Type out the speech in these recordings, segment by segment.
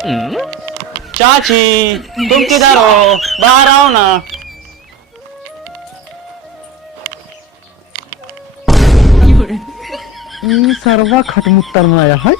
चाची तुम किधर हो, बाहर आओ ना। सरवा खटमुत्तर में आया है,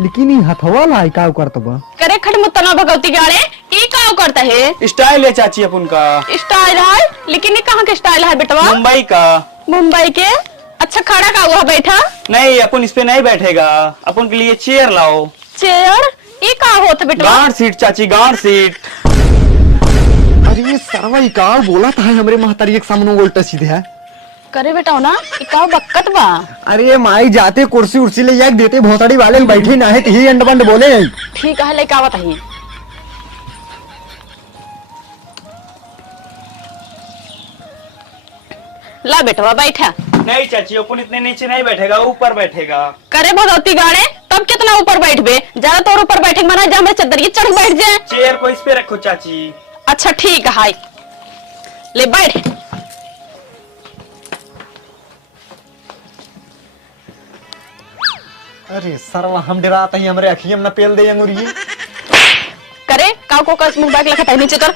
लेकिन ये हथवा लाई का करत बा। करे खटमुत्तर ना भगवती गाड़े ई का करता है। स्टाइल है चाची अपन का। स्टाइल है, लेकिन ये कहाँ के स्टाइल है बेटवा? मुंबई का। मुंबई के? अच्छा खड़ा का हुआ बैठा? नहीं, अपन इस पे नहीं बैठेगा, अपन के लिए चेयर लाओ। चेयर? ये का होता बेटवा? गार्ड सीट चाची, गार्ड सीट। अरे ये सरवा ये का बोला था हमरे महतारी के सामने उल्टा सीधे है। करे बेटा ना ये का बक्कत बा। अरे माई जाते कुर्सी उर्सी ले जाके देते भोसड़ी वाले बैठे ना है तो ही अंड बंड बोले। ठीक है लेके आवत ही। ला बेटवा बैठा। नहीं चाची, अपन इतने नीचे नहीं बैठेगा, ऊपर बैठेगा। करे भगवती गाड़े तब कितना ऊपर बैठ बे? ज्यादा तो ऊपर बैठे मना जा, हमारे चद्दर की चढ़ बैठ जाए। चेयर को इस पे रखो चाची। अच्छा ठीक है ले बैठ। अरे सरवा हम डराते ही हमरे अखियम न पेल दे अंगुरिये। करे काव को कस मुंह बैग लखता है नीचे कर।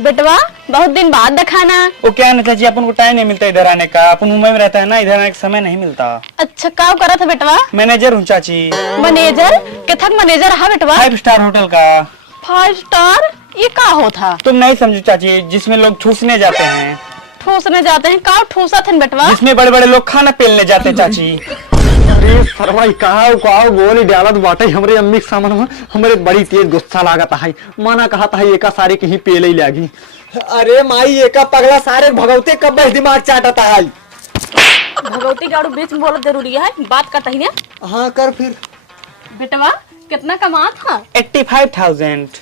बेटवा बहुत दिन बाद दिखाना। वो क्या है चाची, अपन को टाइम नहीं मिलता इधर आने का, अपन मुंबई में रहता है ना, इधर आने का समय नहीं मिलता। अच्छा काव करा था बेटवा? मैनेजर हूँ चाची। मैनेजर? किथक मैनेजर है बेटवा? 5 स्टार होटल का। 5 स्टार? ये का होता? तुम नहीं समझो चाची, जिसमें लोग ठूसने जाते हैं। ठूसने जाते हैं? का ठूसा थे बेटवा? जिसमें बड़े बड़े लोग खाना पेलने जाते हैं चाची। अरे सरवा कहा बोली डालत बाटे हमरे अम्मी के सामने में हमरे बड़ी तेज गुस्सा लागत है। माना कहा था एका सारे कहीं पेले ही लागी। अरे माई एका पगला सारे भगवते कब दिमाग चाटता है। भगवती गाड़ू बीच में बोलत जरूरी है, बात करता ही ना। हाँ कर फिर। बेटवा कितना कमा था? 85,000।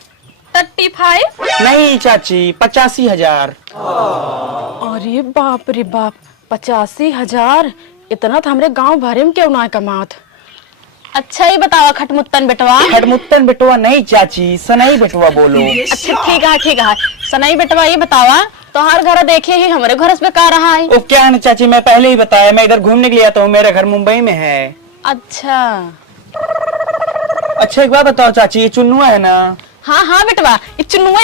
35? नहीं चाची, 85,000। अरे बाप रे बाप, 85,000? इतना तो हमरे गांव भरे में क्यों ना कमात। अच्छा ही बतावा खटमुत्तन बेटवा। खटमुत्तन बेटवा नहीं चाची, सनई बेटवा बोलो। अच्छा ठीक है सनई बेटवा ये बतावा तो हर घर देखे ही हमारे घर पे का रहा है। वो क्या है ना चाची, मैं पहले ही बताया, मैं इधर घूमने के लिए आता हूँ, मेरा घर मुंबई में है। अच्छा अच्छा एक बात बताओ चाची, ये चुन्नुआ है ना? हाँ बेटवा ये चुन्नुआ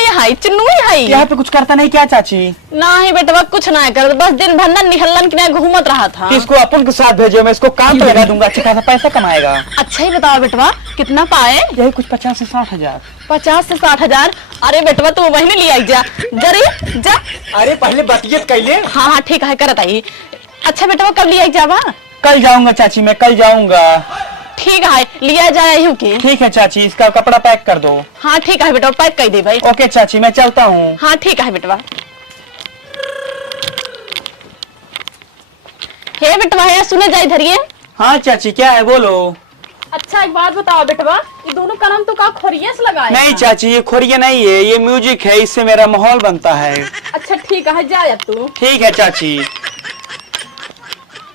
है। यहाँ पे कुछ करता नहीं क्या चाची? नहीं बेटवा कुछ ना कर, बस दिन भर न निहल्लन के घूमत रहा था। इसको अपन के साथ भेजो, मैं इसको काम पे लगा दूंगा, अच्छा खासा पैसा कमाएगा। अच्छा ही बताओ बेटवा कितना पाए? यही कुछ 50 से 60,000। 50 से 60,000? अरे बेटवा तू महीने लिया जा जरी जा। अरे पहले बतियत कैले। हाँ ठीक है करत आई। अच्छा बेटवा कब लिया जावा? कल जाऊंगा चाची, मैं कल जाऊंगा। ठीक है लिया जाए हूँ की। ठीक है चाची, इसका कपड़ा पैक कर दो। हाँ ठीक है बेटवा पैक कर दे भाई। ओके चाची, मैं चलता हूँ। हाँ ठीक है बेटवा। हे बेटवा है सुने जाए धरिए। हाँ चाची क्या है बोलो। अच्छा एक बात बताओ बेटवा, ये दोनों का नाम तो का खोरिया से लगाया? नहीं चाची, ये खोरिया नहीं है, ये म्यूजिक है, इससे मेरा माहौल बनता है। अच्छा ठीक है जा तू। ठीक है चाची।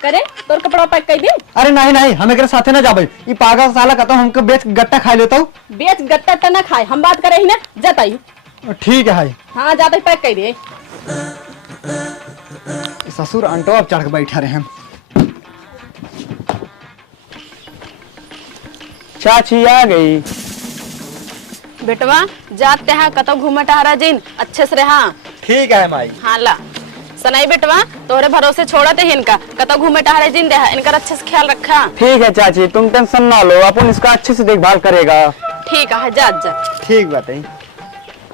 करे तोर कपड़ा पैक कर दे। अरे नहीं हम एक साथे ना जाबे, ये पागल साला कहता हूँ हमको बेच गट्टा खा लेता हूँ। बेच गट्टा टना खाए, हम बात करे ही ना जाता। ठीक है। हाँ जाता पैक कर दे। ससुर अंटो अब चढ़ के बैठा रहे हैं। चाची आ गई। बेटवा जाते हैं कतो घूमे टहरा जिन अच्छे से रहा। ठीक है माई। हाँ ला सनाई बेटवा तोहरे भरोसे छोड़ते ही इनका कतो घूमे टहरे जिन दे, इनका अच्छे से ख्याल रखा। ठीक है चाची, तुम टेंशन ना लो, अपन इसका अच्छे से देखभाल करेगा। ठीक है जा ठीक बात है।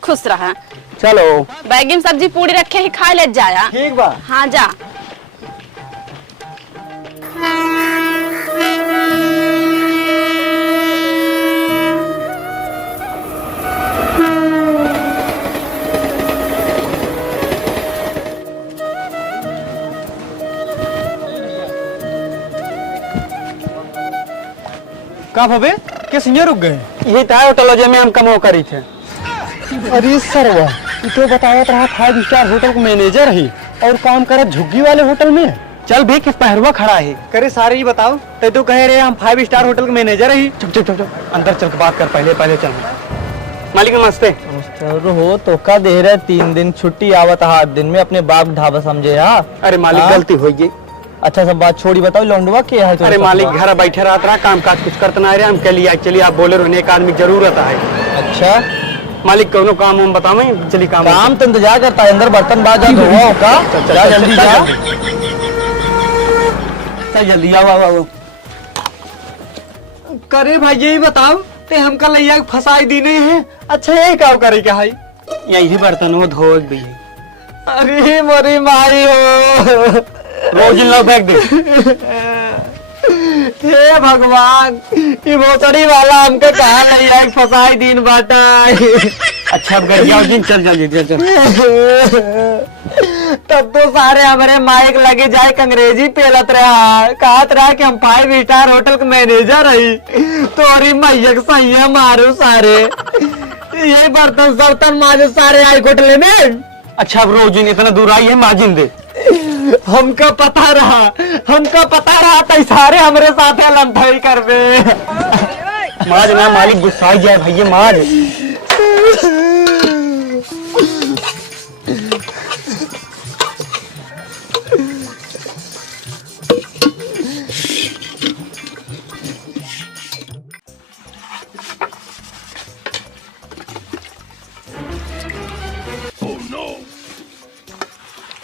खुश रहा। चलो बैगन सब्जी पूरी रखे ही खा ले जाया। ठीक बा। हाँ जा। का भवे के सिंह रुक गए? यही था होटल में हम कमो करी थे। अरे सरवा तो बतावत रहा 5 स्टार होटल का मैनेजर है और काम करत झुग्गी वाले होटल में। चल भी किस पहरुआ खड़ा है। करे सारे ही बताओ। तो कह रहे हम 5 स्टार होटल के मैनेजर है। चुप अंदर चल के बात कर, पहले चल। मालिक नमस्ते। हो तो का दे रहे 3 दिन छुट्टी आवत 8 दिन में अपने बाप ढाबा समझे। हाँ अरे मालिक गलती हो गई। अच्छा सब बात छोड़ी, बताओ लौंडवा के है? अरे मालिक घर बैठे रहता रहा, काम काज कुछ करता ना रहे, हम कह लिया चलिए आप बोले रहने एक आदमी की जरूरत है। अच्छा मालिक कौनो काम हम बतावे, चलिए काम काम तो इंतजार करता है, अंदर बर्तन बाजा धोआ का। जा जल्दी जा, चल जल्दी आओ। करे भाई यही बताओ ते हमका लैया फसाई दी नहीं है। अच्छा यही काम करे क्या है? यही बर्तन हो धो भी है। अरे मोरी मारी हो, रोज इन लोग फेंक दे। हे भगवान, ये भोसड़ी वाला हमके कहा लैया फसाई दिन बाटा। अच्छा अब घर जाओ दिन, चल चल चल। तब तो सारे हमारे माइक लगे जाए अंग्रेजी पेलत रहा, कहत रहा कि हम 5 स्टार होटल के मैनेजर रही। तो अरे मैयक सही है मारू सारे, ये बर्तन सर्तन माजे सारे आई होटले में। अच्छा अब रोज इन इतना दूर आई है, माजिन दे। हमका पता रहा तो सारे हमारे साथ लंथई करबे। माज ना, मालिक गुस्सा जाए भैया माज।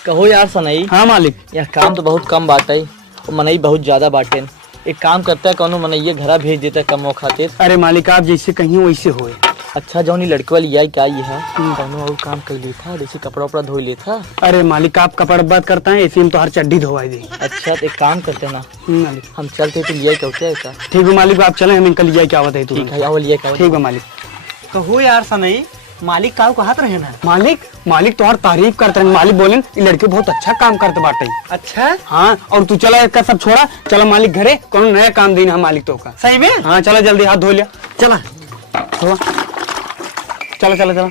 कहो यार सनई। हाँ मालिक। यार काम तो बहुत कम बाटे और मनई बहुत ज्यादा बाटे। एक काम करता है, कौनो मनैया घरा भेज देता है कमो खातिर। अरे मालिक आप जैसे कहीं वैसे होए। अच्छा जौन लड़के वाली आई क्या ये है, कौनो और काम कर लेता, जैसे कपड़ा उपड़ा धो लेता। अरे मालिक आप कपड़ा बात करता है, ऐसे हम तो हर चड्डी धोवाई दे। अच्छा तो एक काम करते ना, मालिक हम चलते तो लिया क्या होता है का? ठीक है मालिक, आप चले, हम इनका लिया क्या होता है। ठीक है आओ लिया क्या? ठीक है मालिक। कहो यार सनई, मालिक का कहत रहे ना। मालिक तुम्हारी तारीफ करते हैं। मालिक बोले ये लड़के बहुत अच्छा काम करते बाटे। अच्छा हाँ और तू चला इसका सब छोड़ा, चला मालिक घरे, कौन नया काम देना है मालिक तो का। सही में? हाँ चला जल्दी हाथ धो लिया, चला चला चला चला।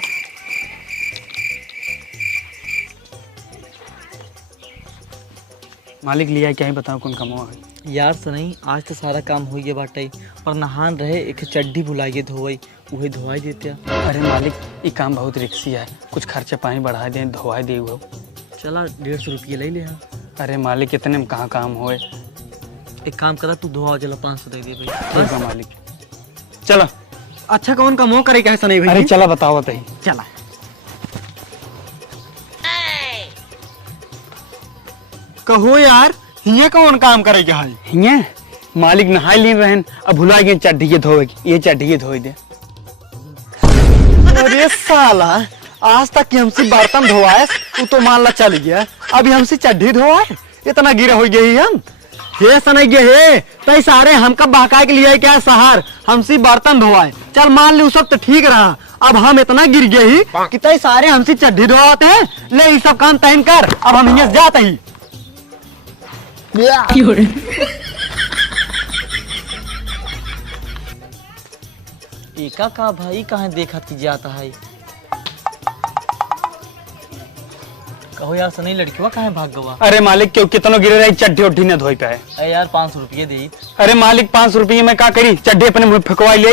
मालिक लिया क्या है बताओ, कौन काम हुआ है? यार सनई आज तो सारा काम हो गया बाटे, पर नहान रहे एक चड्डी भुलाइए धोई, वही धोवाई देते। अरे मालिक ये काम बहुत रिक्सी है, कुछ खर्चा पानी बढ़ा दे, धोवाई दे वो। चला 150 रुपये ले ले हम। अरे मालिक इतने में कहाँ काम होए। एक काम करा तू धोआ, चला 500 दे दे भाई। ठीक है मालिक, चलो। अच्छा कौन काम हो करे क्या सनई भाई? अरे चला बताओ बताइए। चला। कहो यार हिया कौन काम करे क्या है? हिया मालिक नहाई ली बहन, अब भुला गए चड्डी के धोए, ये चड्डी के धोए दे। अरे साला, आज तक कि हमसे बर्तन धोआए तू तो मान ला चल गया, अभी हमसे चड्डी धोआए, इतना गिरा हो गई हम। हे सनई गे हे, तई सारे हमका बहकाए के लिए क्या शहर, हमसे बर्तन धोआए, चल मान ली सब तो ठीक रहा। अब हम इतना गिर गए ही कि तई सारे हमसे चड्डी धोआते हैं। ले ये सब काम तैन कर, अब हम यहाँ से जाते ही। एका का भाई कहाँ देखा ती जाता है। कहो यार सनई लड़कियों कहाँ भाग गवा? अरे मालिक क्यों कितनों गिरे रही, चड्डी उड्डी न धोई पाए। अरे यार 500 रुपये दे। अरे मालिक 500 रुपये में क्या करी, चड्डी अपने मुँह फेंकवाई ले।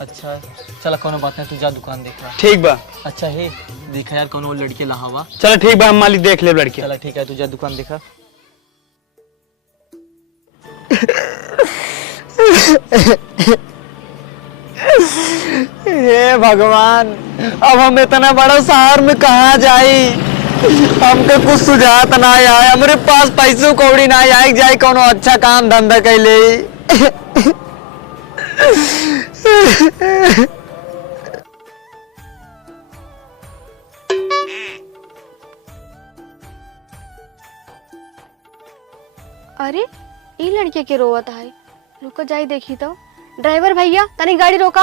अच्छा चला कोनो बात नहीं, तू जा दुकान देख रहा। ठीक बा। अच्छा है देखा यार कोनो लड़के लहावा। चलो ठीक बा, हम मालिक देख ले लड़के। चला ठीक है तू जा दुकान देखा। हे भगवान, अब हम इतना बड़ा शहर में कहाँ जाई, हमको कुछ सुझात ना आए, हमारे पास पैसों कौड़ी ना आए जाए कोनो अच्छा काम धंधा कैले। अरे ये लड़के के रोवत है, रुको जाई देखी तो। ड्राइवर भैया तनी गाड़ी रोका।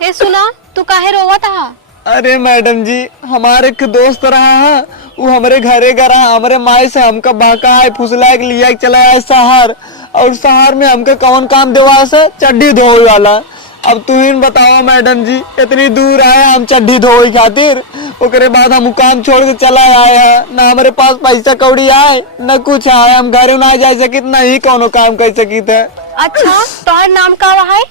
हे सुना, तू काहे रोवत हा? अरे मैडम जी, हमारे एक दोस्त रहा है, वो हमारे घरे का रहा, हमारे माई से हमका बहका है, फुसला के लिया चला है शहर, और शहर में हमके कौन काम देवा से, चड्डी धोए वाला। अब तू ही बताओ मैडम जी, इतनी दूर आए हम चड्ढी धोई खातिर, ओकरे बाद हम काम छोड़ के चला आए हैं, ना हमारे पास पैसा कौड़ी आए न कुछ आए, हम घर ना जा सकित ना ही कोनो काम कर सकित है। अच्छा तोहर नाम का है?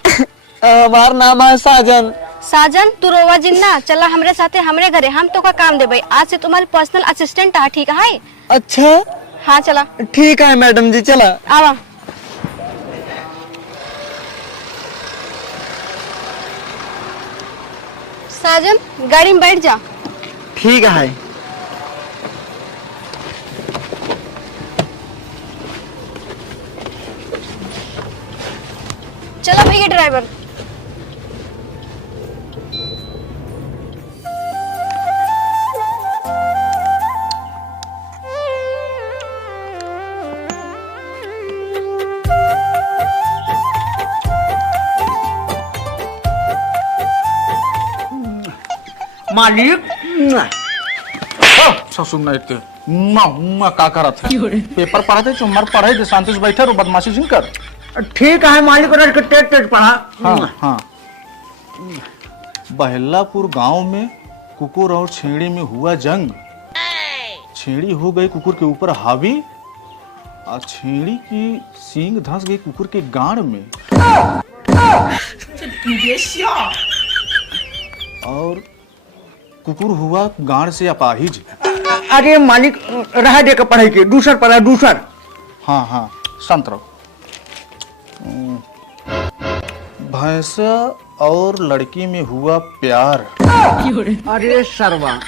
हमार नाम है साजन। साजन तू रोवा जिन्ना, चला हमरे साथे हमरे घरे, हम तो का काम देबे, आज से तुम्हारी पर्सनल असिस्टेंट है, ठीक है? अच्छा हाँ चला। ठीक है मैडम जी, चला आवा। साजन गाड़ी में बैठ जा। ठीक है। चलो भैया ड्राइवर। मालिक ससुर नहीं थे का करत है पेपर पढ़ा थे चुम्मर पढ़े थे शांति से बैठे रो बदमाशी जिन कर। ठीक है मालिक, और टेट टेट पढ़ा। हाँ हाँ। बहल्लापुर गांव में कुकुर और छेड़ी में हुआ जंग। छेड़ी हो गई कुकुर के ऊपर हावी और छेड़ी की सींग धंस गई कुकुर के गांड में और कुकुर हुआ गांड से अपाहिज। अरे मालिक रह दे के पढ़ाई के, दूसर पढ़ा दूसर। हाँ हाँ शांत रहो। भैंसा और लड़की में हुआ प्यार। अरे सरवा,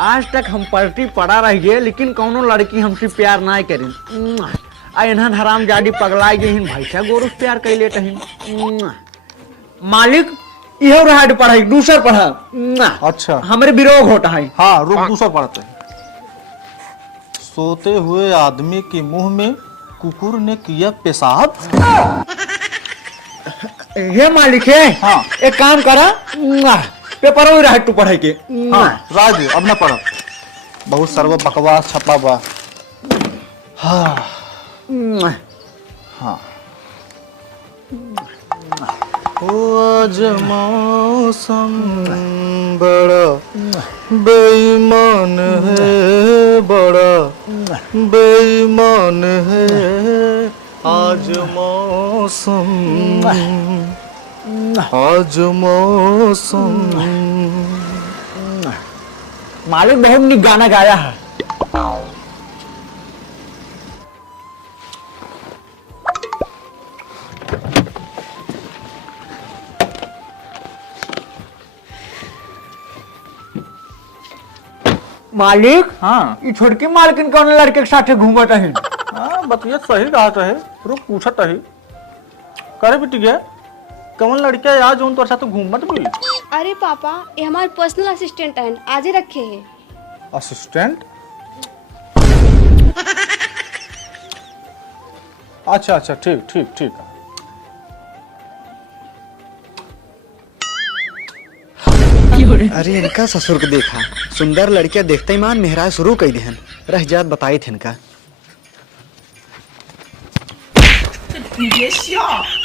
आज तक हम पलटी पड़ा रह गए, लेकिन कौनो लड़की हमसे प्यार ना करें। एनहन हराम जादी पगला गए, भैंसा गोरु से प्यार कैले टहिन। मालिक इहो रहा दे पढ़ाई, दूसर पढ़ा। अच्छा हमरे विरोध होता है। हाँ रुक दूसरा पढ़ते हैं। सोते हुए आदमी के मुंह में कुकुर ने किया पेशाब। हे मालिक है, हाँ। एक काम करा, पेपर रह तू पढ़ाई के। हाँ राज अब ना पढ़ो, बहुत सर्व बकवास छपा बा। हाँ हाँ। आज मौसम बड़ा बेईमान है, बड़ा बेईमान है आज मौसम, आज मौसम। मालिक बहुत नीक गाना गाया है। मालिक हाँ ये छोटकी मालकिन कौन लड़के के साथे घूमत है? हाँ बतिया सही रहत है, रुक पूछत है। करे बेटी गया कौन लड़का आज उन तो साथ घूमत भी? अरे पापा ये हमारे पर्सनल असिस्टेंट है, आज ही रखे हैं। असिस्टेंट? अच्छा अच्छा ठीक ठीक ठीक। अरे इनका ससुर को देखा, सुंदर लड़कियां देखते ही मान मेहरा शुरू कर दिहन। रह जात बताई थे इनका।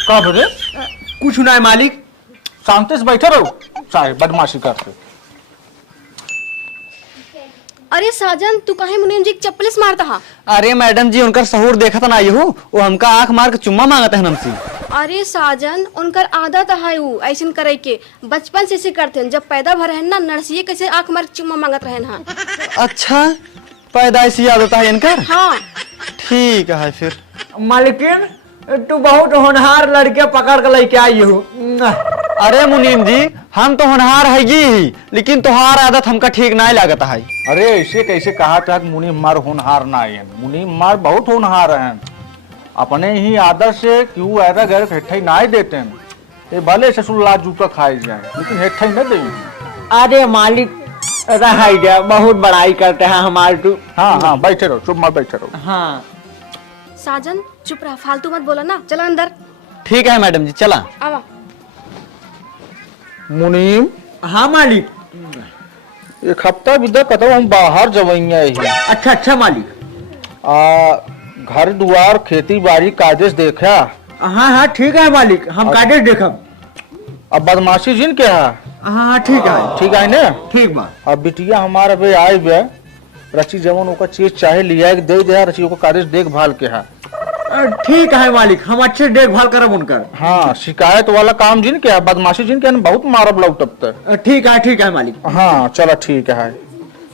का बजे कुछ ना है मालिक। शांति से बैठे रहो, चाहे बदमाशी करते। अरे साजन तू काहे मुनीम जी की चप्पल से मारता हा? अरे मैडम जी उनका सहूर देखा था ना ये हो, वो हमका आंख मार के चुम्मा मांगते हैं हमसे। अरे साजन उनकर आदत है वो ऐसन करे के, बचपन से ऐसे करते हैं, जब पैदा भर रहन ना नर्सिए कैसे आंख मार के चुम्मा मांगत रहन हा। अच्छा पैदाइशी आदत है इनकर। हाँ ठीक है फिर। मालिकिन तू बहुत होनहार लड़के पकड़ के लेके आई हो। अरे मुनीम जी हम तो होनहार है ही, लेकिन तुम्हार आदत हमका ठीक नहीं लागत है। अरे ऐसे कैसे कहा था कि मुनीम मार होनहार ना है? मुनीम मार बहुत होनहार हैं, अपने ही आदत से क्यों ऐसा घर हेठाई ना ही देते हैं। ये भले ससुर ला जूता खाए जाए लेकिन हेठाई न दे। अरे मालिक रह गया, बहुत बड़ाई करते हैं हमारे तू। हाँ हाँ बैठे रहो, चुप मत बैठे रहो। हाँ साजन चुप रहा, फालतू मत बोला ना, चला अंदर। ठीक है मैडम जी चला। आवा। मुनीम हाँ मालिक। एक हफ्ता बिदा कतो हम बाहर जवैया ही। अच्छा अच्छा मालिक। घर द्वार खेती बाड़ी काजेस देखा। हाँ हाँ ठीक है मालिक, हम कागज देखब। अब बदमाशी जिन के है। हाँ ठीक है, ठीक है ने। ठीक बा। अब बिटिया हमारे अभी आए बे, रची जवन ओका चीज चाहे लिया के दे दे, रची ओका कार्य देखभाल के है। ठीक है मालिक, हम अच्छे देखभाल करब उनकर। हाँ शिकायत वाला काम जिन के है, बदमाशी जिन के है, बहुत मारब लौटब तक। ठीक है मालिक। हाँ चलो ठीक है,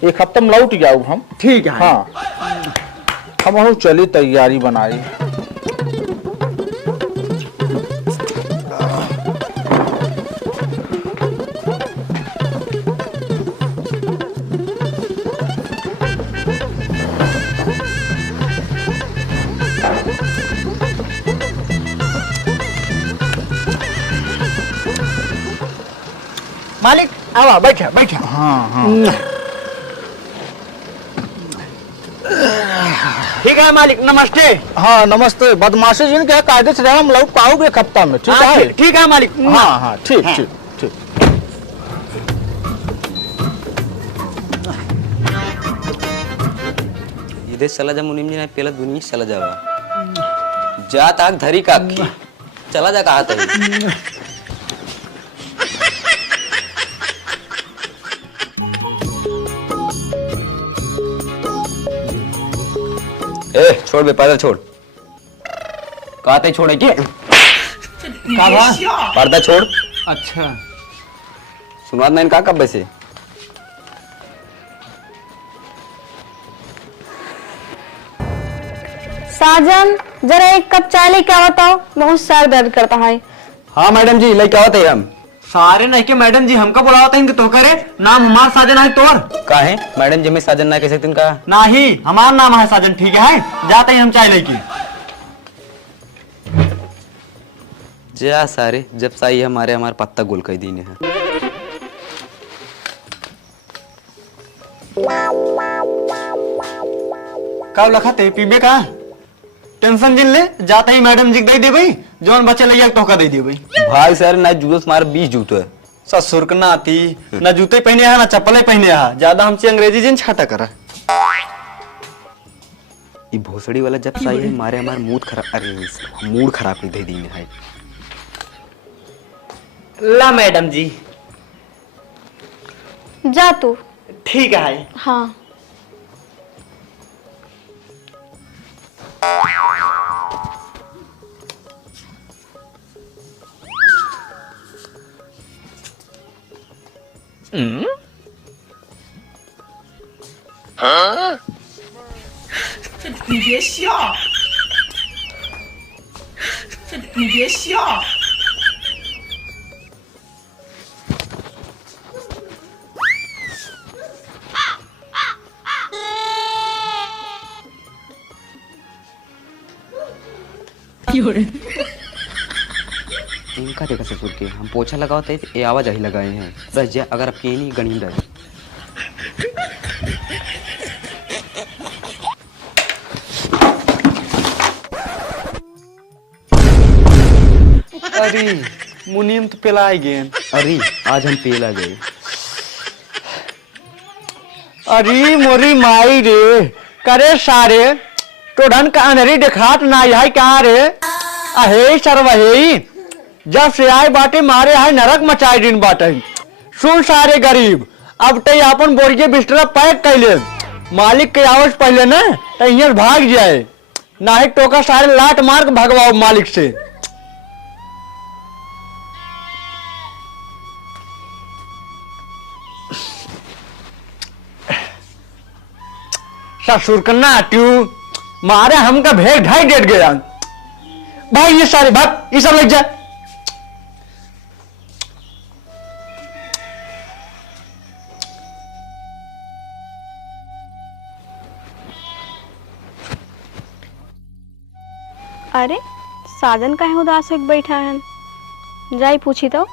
एक हफ्ते में लौट जाऊ हम। ठीक है। हाँ हम चली तैयारी बनाई। मालिक आवा, बैठा बैठा। हाँ हाँ ठीक है मालिक, नमस्ते। हाँ नमस्ते। बदमाशी जिन के है, कायदे से हम लौट पाओगे एक हफ्ता में। ठीक है। ठीक है मालिक। हाँ हाँ ठीक ठीक ठीक। इधर चला जा मुनीम जी ना, पहला दुनिया चला जावा जा ताक धरी काकी चला जा कहा तरी। ए छोड़ बे, पैदल छोड़। कहते छोड़े के का बा? पर्दा छोड़। अच्छा सुनवाद नहीं का कब से साजन जरा एक कप चाय लेके आओ, तो बहुत सर दर्द करता है। हाँ मैडम जी लेके आवत है हम। सारे नहीं के मैडम जी हमका बुलावता है, तो करे नाम हमार साजन है तोर। का है मैडम जी में साजन ना कह सकते इनका। नहीं हमार नाम है साजन। ठीक है जाते ही हम चाय लेके। जा सारे जब साई हमारे पत्ता गोल कर दीने हैं। कब लखा पीबे का टेंशन जिन ले, जाते ही मैडम जी दे दे भाई, जौन बच्चे लगे तो दे दे भाई। भाई सर ना जूस मार 20 जूते है। ससुर के नाती ना जूते पहने है ना चप्पल पहने है, ज्यादा हमसे अंग्रेजी जिन छाटा करा। ये भोसड़ी वाला जब साई है मारे मूड खराब, अरे मूड खराब कर दे दीने है। ला मैडम जी। जा तू। ठीक है। हाँ इनका देखा ससुर के हम पोछा लगाते थे, ये आवाज ही लगाए हैं। बस जा अगर आपके नहीं गणी रहे। अरे मुनीम तो पिलाई गए। अरे आज हम पेला गए। अरे मोरी माई रे, करे सारे तो ढन का अनरी दिखात ना है कहाँ रे। अहे सरवहे जब से आए बाटे मारे है नरक मचाए दिन बाटे। सुन सारे गरीब, अब ते अपन बोरिए बिस्तरा पैक कैले, मालिक के आवाज पहले ना तो यहाँ भाग जाए, ना ही टोका सारे लात मार के भगवाओ मालिक से। ससुर का नाट्यू मारे हमका भेद ढाई डेट गया। भाई ये सारे भाग, ये सब लग जाए। अरे साजन काहे उदास होके बैठा है, जाई पूछी तो।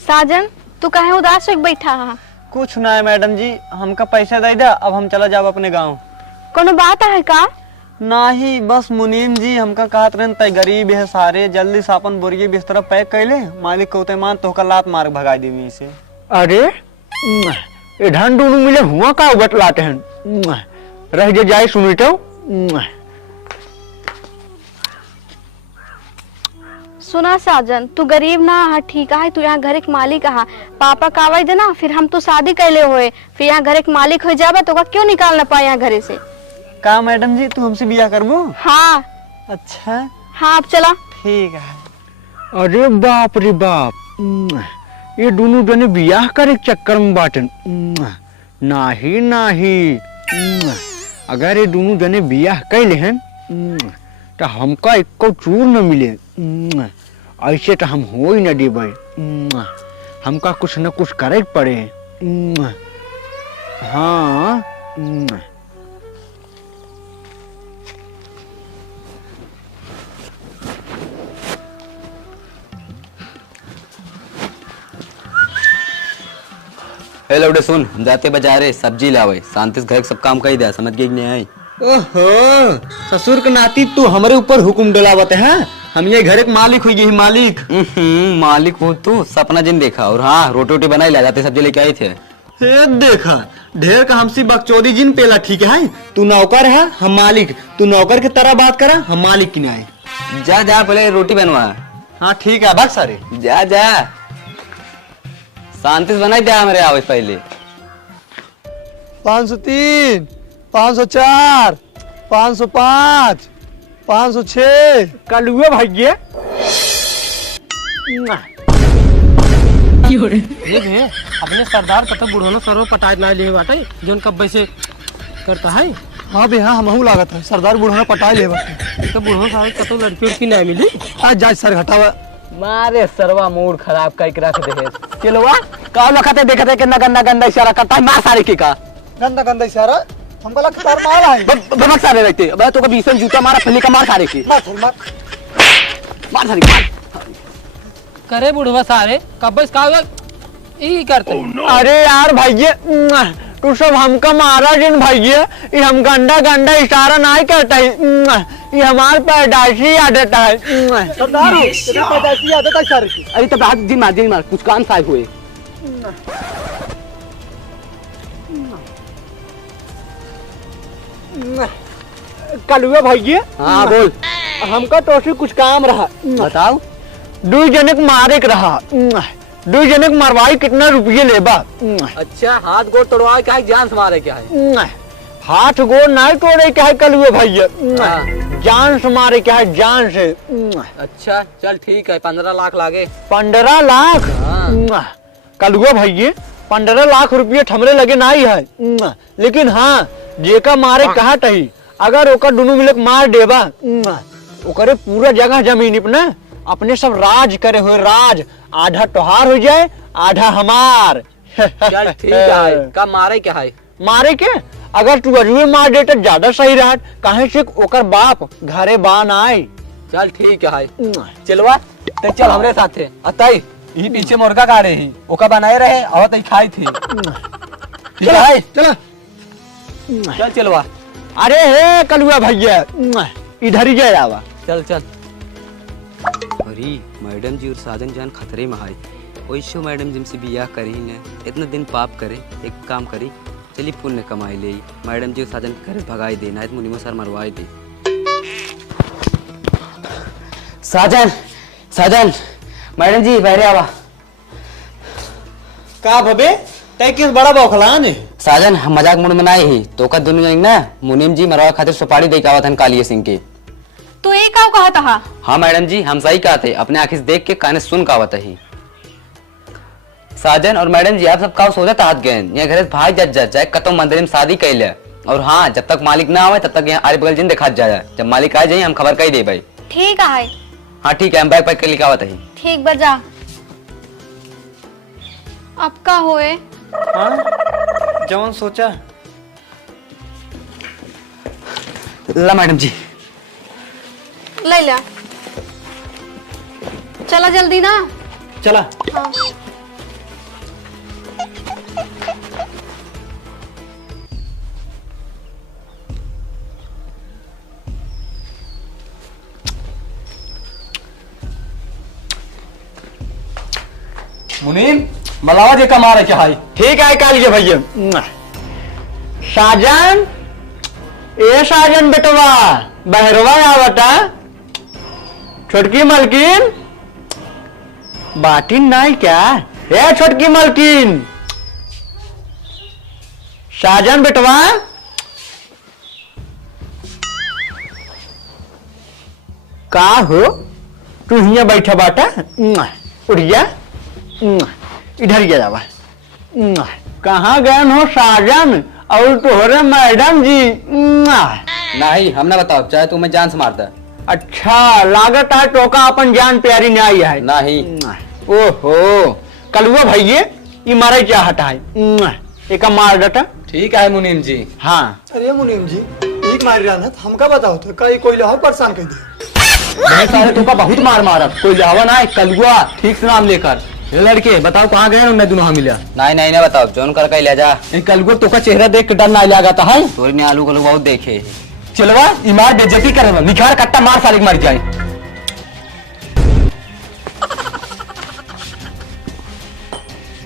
साजन तू काहे उदास होके बैठा है? कुछ ना है मैडम जी, हमका पैसा दे दे, अब हम चला जाओ अपने गांव। कोनो बात है का? नाही बस मुनीम जी हमका कहत रहन तय गरीब है सारे, जल्दी से अपन बोरिए बिस्तर पैक कैले, मालिक को मान तो लात मार भगा देवी से। अरे ये ढन दोनों मिले हुआ का उगट लाते हैं, रह जे जाए सुनी तो। सुना साजन, तू गरीब ना है, ठीक है, तू यहाँ घर के मालिक है। पापा कावज देना, फिर हम तो शादी कैले हुए, फिर यहाँ घर के मालिक हो जाबा तो क्यों निकाल ना पाए यहाँ घरे से। का मैडम जी तू हमसे बियाह करबो? हाँ अच्छा हाँ, अब चला। ठीक है। अरे बाप रे बाप, ये दोनों जने बियाह करे के चक्कर में बाटन। नाही नाही, अगर ये दोनों जने बियाह कैले हैं तो हमका एको चूर न मिले। ऐसे तो हम हो ही न देबे, हमका कुछ न कुछ करे के पड़े। हाँ हे लौड़े सुन, जाते बाजारे सब्जी लावे, शांति से घर के सब काम कर दिया, समझ गई कि नहीं आई? ओहो, ससुर के नाती तू हमारे ऊपर हुक्म डलावत है। हम ये घर के मालिक हुई है, मालिक। मालिक हो तू, सपना जिन देखा। और हाँ, रोटी वोटी बनाई, ला जाते सब्जी लेके आए थे। हे देखा, ढेर का हमसी बकचोदी जिन पेला, ठीक है? तू नौकर है, हम मालिक। तू नौकर की तरह बात करा, हम मालिक की नहीं। जा जा पहले रोटी बनवा। हाँ ठीक है, बस सारे जा जा, शांति से बनाई दिया हमारे आवे पहले। 503, 504, 505, 506। कल हुए भाग्य। अपने सरदार पता बुढ़ोनो सरो पटाए ना ले बाटे जोन कब से करता है। हाँ भैया, हमहू लागत है सरदार बूढ़ा पटा ले। तो बुढ़ो सारे कतो लड़की उड़की नहीं मिली। आज जाए सर घटावा। मारे सरवा मूड खराब करके रख दे। चलवा का लखते देखते कितना गंदा गंदा इशारा करता है, मार सारे के का गंदा गंदा इशारा हमको लग तार मार है। बमक सारे रहते। मैं तो कभी बीसन जूता मारा फली का मार सारे की। मार मार सारे मार। करे बुढ़वा सारे कब का यही करते। अरे यार भाइये, तू सब हमका मारा जिन भाइये, ये हम गंदा गंदा इशारा नहीं करता है, ये हमारे पैदाइशी आदत है। सरदार हो, तेरी पैदाइशी आदत है सर की। अरे तब हाथ जी मार कुछ काम साहब हुए। कल हुए भाइये। हाँ बोल। हमका तो से कुछ काम रहा। बताओ। दो जने को मारे के रहा, दो जने को मरवाई कितना रुपये लेबा? अच्छा, हाथ गोड़ तोड़वा क्या है, जान से मारे क्या है? हाथ गोड़ नहीं तोड़े क्या है कल हुए भैया, हाँ। जान से मारे क्या है, जान से। अच्छा चल ठीक है, 15 लाख लागे। 15 लाख? हाँ। कल हुआ भैया 15 लाख रुपये ठमरे लगे नहीं है, लेकिन हाँ जेका मारे कहा तही, अगर ओकर दोनों मिलक मार देबा, ओकरे पूरा जगह जमीन अपने अपने सब राज करे हुए, राज आधा तोहार हो जाए आधा हमार। चल ठीक है, कब मारे क्या है? मारे के अगर तू अजुए मार दे तो ज्यादा सही रहत, काहे से ओकर बाप घरे बान आए। चल ठीक है, चलवा तो चल हमरे साथ है। अतई यही पीछे मुर्गा काढ़े ही ओका बनाए रहे और तई खाई थी। ठीक है चला चल चलवा। अरे हे कलुआ भैया, इधर ही जाए आवा। चल चल। अरे मैडम जी और साजन जान खतरे में है। वैसे मैडम जी से बियाह करी न, इतना दिन पाप करे, एक काम करी, चली पुण्य कमाई ले। मैडम जी और साजन के घर भगाई दे, ना मुनिमो सर मरवाई दे। साजन साजन, मैडम जी बहरे आवा। का भबे तय किस बड़ा बौखला ने? साजन हम मजाक मूड में ना ही तो का दोनों जाएंगे ना, मुनीम जी मरवा खातिर सुपारी दे के आवत हन कालिया सिंह के। तो एक का कहा था? हाँ मैडम जी, हम सही कहा थे, अपने आंखें से देख के काने सुन का आवत ही। साजन और मैडम जी आप सब का सोचा हाथ गए यहाँ घर से भाग जा जाए, कतो मंदिर में शादी कैले। और हाँ, जब तक मालिक ना आवे तब तक यहाँ आरे बगल जिन देखा जाए, जब मालिक आ जाए हम खबर कही दे भाई। ठीक है। हाँ ठीक है, हम बैग पैक कर लिखा आवत ही। ठीक बजा। अब का होए? हाँ जवन सोचा। ला मैडम जी ले लिया, चला जल्दी ना। चला। हाँ। मुनीम मलावा जे का मारे क्या है? ठीक है कालिया भैया। साजन, ए साजन बेटवा बहरवा आवता, छोटकी मलकिन बाटिन नहीं क्या? ए छोटकी मलकिन, साजन बेटवा, का हो तू हिया बैठा बाटा? उठ गया, इधर गया जावा। कहाँ गए हो साजन और तोहरे मैडम जी? नहीं हम ना बताओ, चाहे तुम्हें जान से मार दे। अच्छा लागत है टोका अपन जान प्यारी नहीं आई है। नहीं। ओहो कलुआ भैया ये मारे क्या हटा है, एक मार डटा। ठीक है मुनीम जी। हाँ अरे मुनीम जी एक मार रहा ना हमका बताओ तो कई कोई लहो परेशान कर दिया। मैं सारे टोका बहुत मार मारा, कोई लावा ना कलुआ ठीक से नाम लेकर। ये लड़के बताओ कहाँ गए? मैं दोनों मिला। नहीं नहीं नहीं बताओ, जोन कर के ले जा। कलुआ तो का चेहरा देख के डर ना लगाता है। तोरी ने आलू कलू बहुत देखे। चलवा इमार बेइज्जती करे, निखार कट्टा मार साले मर जाए।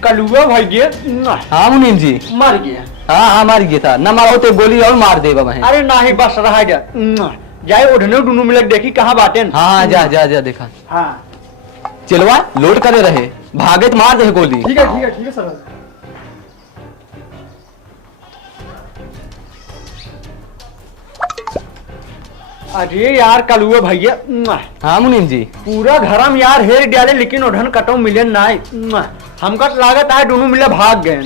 कलुआ भैया। हाँ मुनीम जी। मर गया। हाँ हाँ मार गया था, न मारो तो गोली और मार दे बाबा। अरे नहीं बस रहा जा, जाए उठने दोनों मिलक देखी कहाँ बाटे। हाँ जा जा जा देखा। हाँ चलवा लोड करे रहे, भागे तो मार दे गोली। ठीक है सर। अरे यार कलुआ भैया। हाँ मुनीम जी। पूरा घर में यार हेर डाले लेकिन उधन कटो मिले नहीं। हमका लागत है दोनों मिले भाग गए।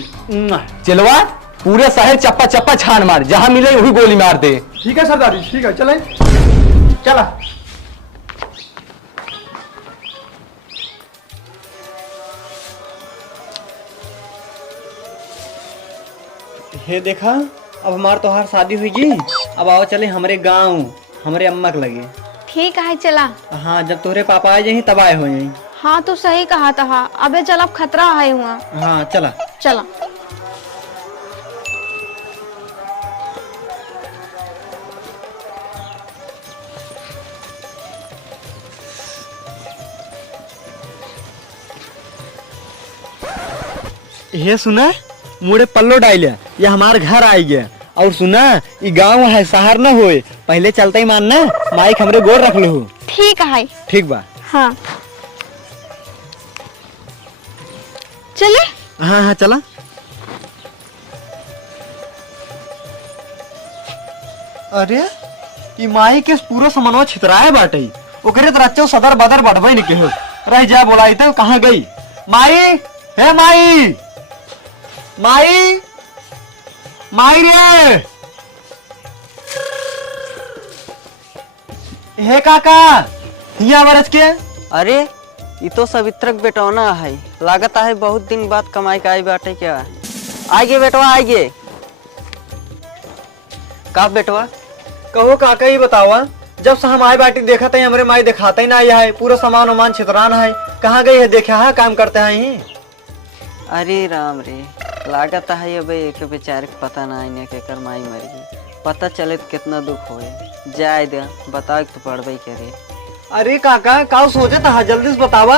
चलवा पूरे शहर चप्पा चप्पा छान मार, जहाँ मिले वही गोली मार दे। ठीक है सरदारी, ठीक है चलें। चला हे देखा अब हमार तोहार शादी हुई। अब आओ चले हमरे गांव, हमरे अम्मा के लगे। ठीक है चला। हाँ जब तोहरे पापा आए जाही तब आए हो जाही। हाँ तू सही कहा था, अबे चल अब खतरा है हुआ। हाँ चला। चला। ये सुना मुड़े पल्लो डाले, ये हमार घर आई गया। और सुना ये गांव है शहर न होए, पहले चलते ही मानना माइक हमरे गोर रख लो। ठीक है। ठीक बा। हाँ चले। हाँ हाँ चला। अरे ये माई के पूरा सामानवा छितराए बाटे, ओकरे तो रच्चो सदर बदर बढ़बे नहीं केहो। रह जा बोलाई तो कहाँ गई माई? हे माई, माई, माई रे। हे काका हिया बरस के। अरे ये तो सवित्रक बेटौना है, लागत है बहुत दिन बाद कमाई का आई बाटे। क्या आइए बेटवा आइए। का बेटवा? कहो काका ही बतावा, जब से हम आए बाटी देखा था हमरे माई दिखाता ही ना है, पूरा सामान वामान छितरान है। कहाँ गई है देखा है, काम करते हैं ही। अरे राम रे, लागत है अब एक बेचारे को पता ना है के कर माई मर गई। पता चले तो कितना दुख होए। जाए दे बताओ तो पढ़बे करे। अरे काका का सोचे था, जल्दी से बतावा।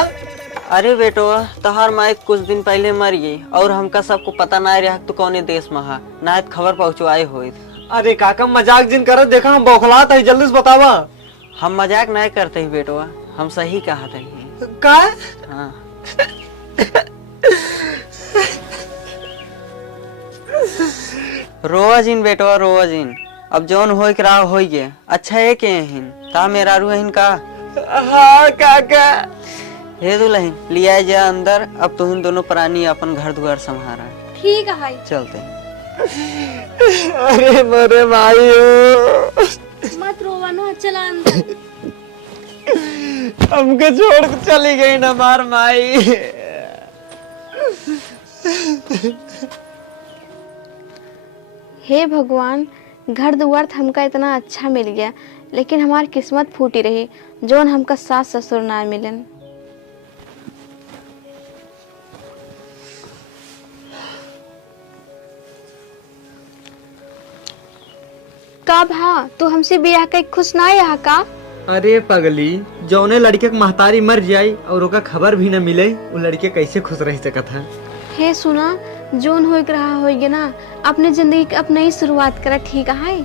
अरे बेटवा तहार माई कुछ दिन पहले मर गई और हमका सबको पता ना रहा तो कौने देश में है ना खबर पहुँचवाए हुए। अरे काका मजाक जिन कर देखा हम बौखलात है, जल्दी से बतावा। हम मजाक नहीं करते ही बेटवा, हम सही कहा थे। का? हाँ रोज इन बेटवा रोज इन, अब जौन हो के रहा हो गया। अच्छा है के हिन का मेरा रू हिन का? हाँ काका। हे दुल्हन लिया जा अंदर, अब तो इन दोनों प्राणी अपन घर द्वार संभारा। ठीक है। चलते। अरे मरे भाई मत रोवा ना, चला अंदर। हमको छोड़ के चली गई ना मार माई। हे भगवान, घर दुआर तो हमका इतना अच्छा मिल गया, लेकिन हमारी किस्मत फूटी रही जोन हमका सास ससुर ना मिलन। कब हाँ तू हमसे ब्याह के खुश ना यहाँ का? अरे पगली, जौने लड़के के महतारी मर जाई और ओका खबर भी न मिले, वो लड़के कैसे खुश रह सकत है? हे सुना, जोन हो रहा होगी ना, अपने जिंदगी की अपने ही शुरुआत करा। ठीक है?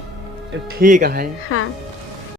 ठीक है। हाँ